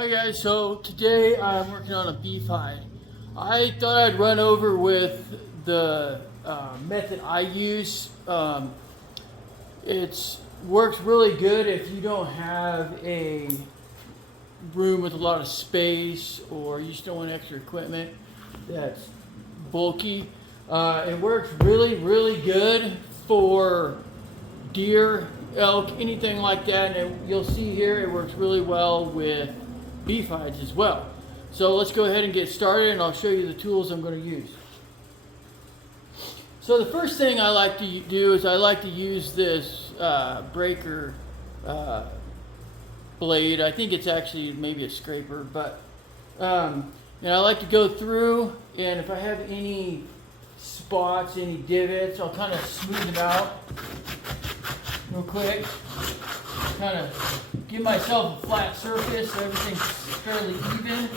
Hi guys, so today I'm working on a beef hide. I thought I'd run over with the method I use. It works really good if you don't have a room with a lot of space or you just don't want extra equipment that's bulky. It works really good for deer, elk, anything like that, and you'll see here it works really well with beef hides as well. So let's go ahead and get started, and I'll show you the tools I'm going to use. So the first thing I like to do is I like to use this breaker blade. I think it's actually maybe a scraper, but and I like to go through, and if I have any spots, any divots, I'll kind of smooth them out real quick. Kind of give myself a flat surface so everything's fairly even.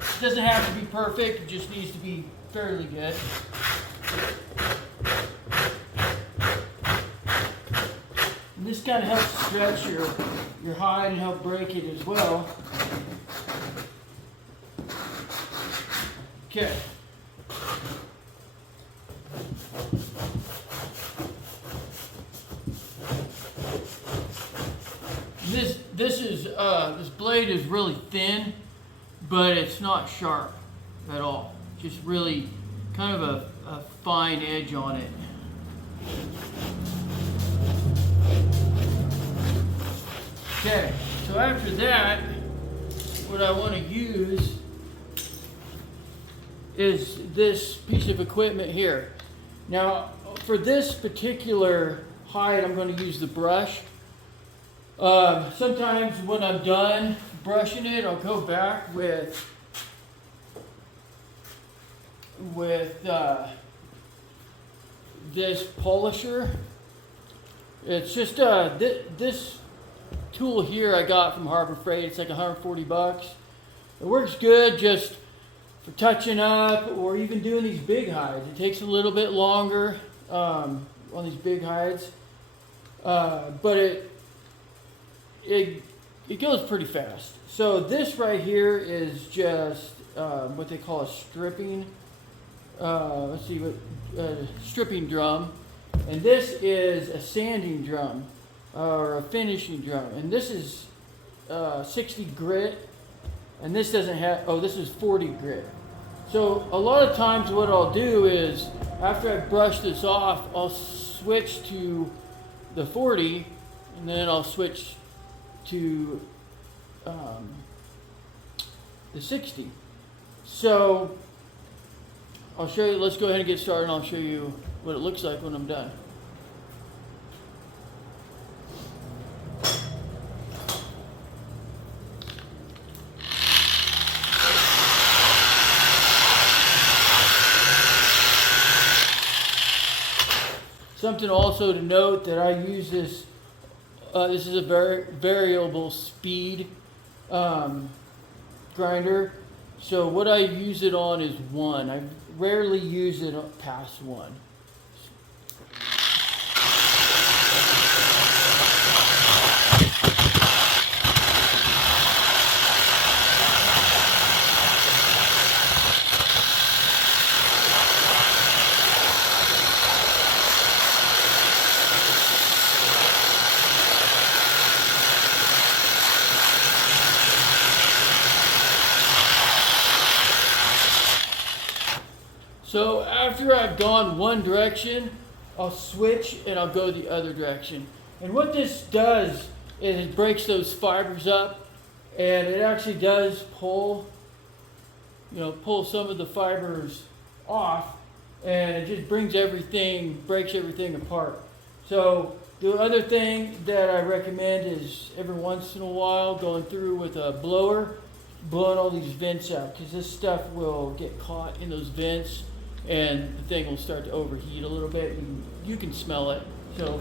It doesn't have to be perfect, it just needs to be fairly good. And this kind of helps stretch your hide and help break it as well. Okay. This blade is really thin, but it's not sharp at all. Just really kind of a fine edge on it. Okay, so after that, what I want to use is this piece of equipment here. Now, for this particular hide, I'm going to use the brush. Sometimes when I'm done brushing it, I'll go back with this polisher. It's just this tool here I got from Harbor Freight. It's like 140 bucks. It works good just for touching up or even doing these big hides. It takes a little bit longer on these big hides, but it goes pretty fast. So this right here is just what they call a stripping. Stripping drum, and this is a sanding drum or a finishing drum. And this is 60 grit, and this doesn't have. Oh, this is 40 grit. So a lot of times, what I'll do is after I brush this off, I'll switch to the 40, and then I'll switch to the 60. So I'll show you, let's go ahead and get started, and I'll show you what it looks like when I'm done. Something also to note that I use this, this is a very variable speed grinder. So what I use it on is 1. I rarely use it past 1. So after I've gone one direction, I'll switch and I'll go the other direction. And what this does is it breaks those fibers up, and it actually does pull some of the fibers off, and it just breaks everything apart. So the other thing that I recommend is every once in a while going through with a blower, blowing all these vents out, because this stuff will get caught in those vents, and the thing will start to overheat a little bit, and you can smell it. So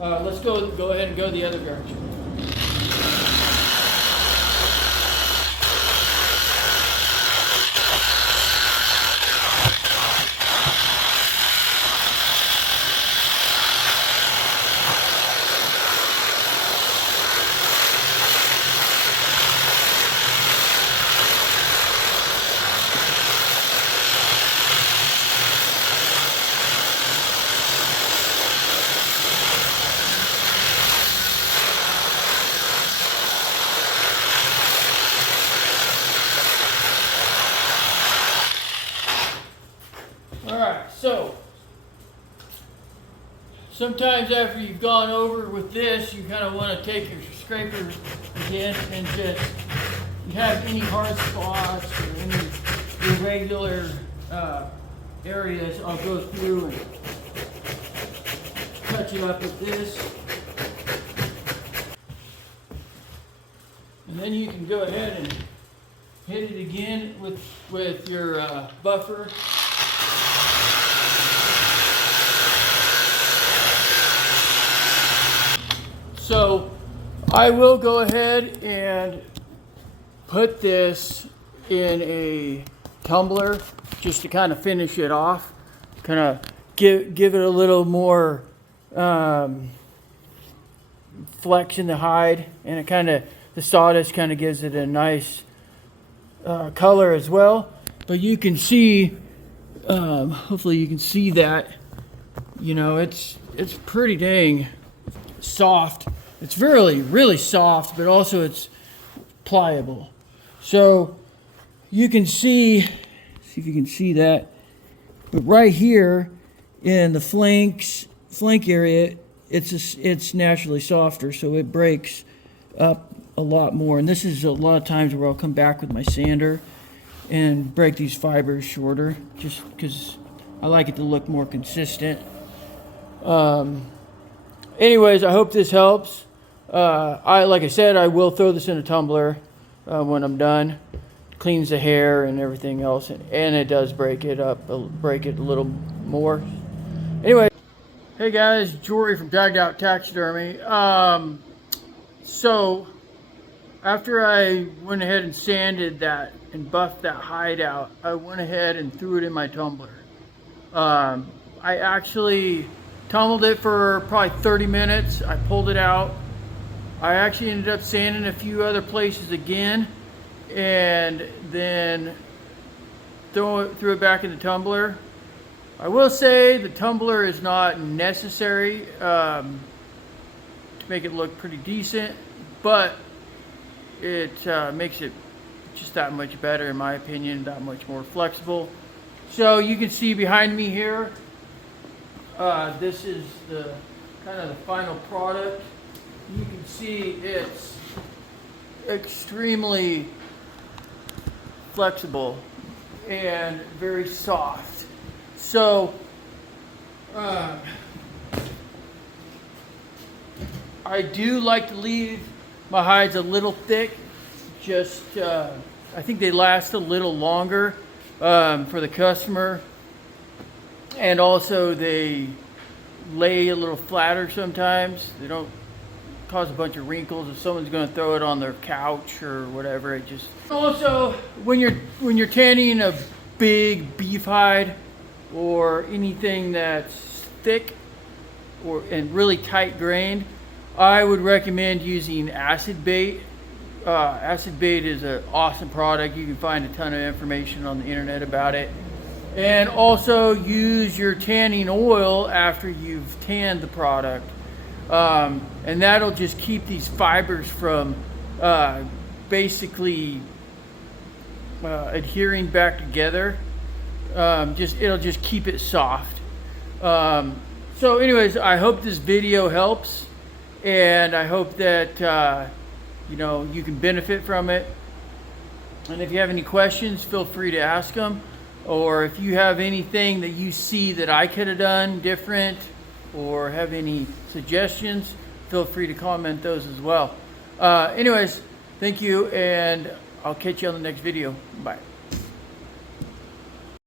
let's go ahead and go the other direction. sometimes after you've gone over with this, you kind of want to take your scraper again and just, you have any hard spots or any irregular areas, I'll go through and touch it up with this. And then you can go ahead and hit it again with your buffer. So I will go ahead and put this in a tumbler just to kind of finish it off, kind of give it a little more flex in the hide, and it kind of, the sawdust kind of gives it a nice color as well. But you can see, hopefully you can see that, you know, it's pretty dang soft. It's really soft, but also it's pliable. So you can see if you can see that, but right here in the flank area, it's naturally softer, so it breaks up a lot more. And this is a lot of times where I'll come back with my sander and break these fibers shorter, just because I like it to look more consistent. Anyways, I hope this helps. Like I said, I will throw this in a tumbler when I'm done. Cleans the hair and everything else, and it does break it up, break it a little more. Anyway, hey guys, Jory from Dragged Out Taxidermy. So after I went ahead and sanded that and buffed that hide out, I went ahead and threw it in my tumbler. I actually tumbled it for probably 30 minutes. I pulled it out. I actually ended up sanding a few other places again, and then threw it back in the tumbler. I will say the tumbler is not necessary to make it look pretty decent, but it makes it just that much better, in my opinion, that much more flexible. So you can see behind me here, this is the kind of the final product. You can see it's extremely flexible and very soft. So I do like to leave my hides a little thick, just I think they last a little longer for the customer, and also they lay a little flatter sometimes. They don't cause a bunch of wrinkles if someone's going to throw it on their couch or whatever. It just also, when you're tanning a big beef hide or anything that's thick and really tight grained, I would recommend using Acid Bait. Acid Bait is an awesome product. You can find a ton of information on the internet about it. And also use your tanning oil after you've tanned the product. And that'll just keep these fibers from basically adhering back together. It'll just keep it soft. So anyways, I hope this video helps, and I hope that you know, you can benefit from it. And if you have any questions, feel free to ask them. Or if you have anything that you see that I could have done different, or have any suggestions, feel free to comment those as well. Anyways, thank you, and I'll catch you on the next video. Bye.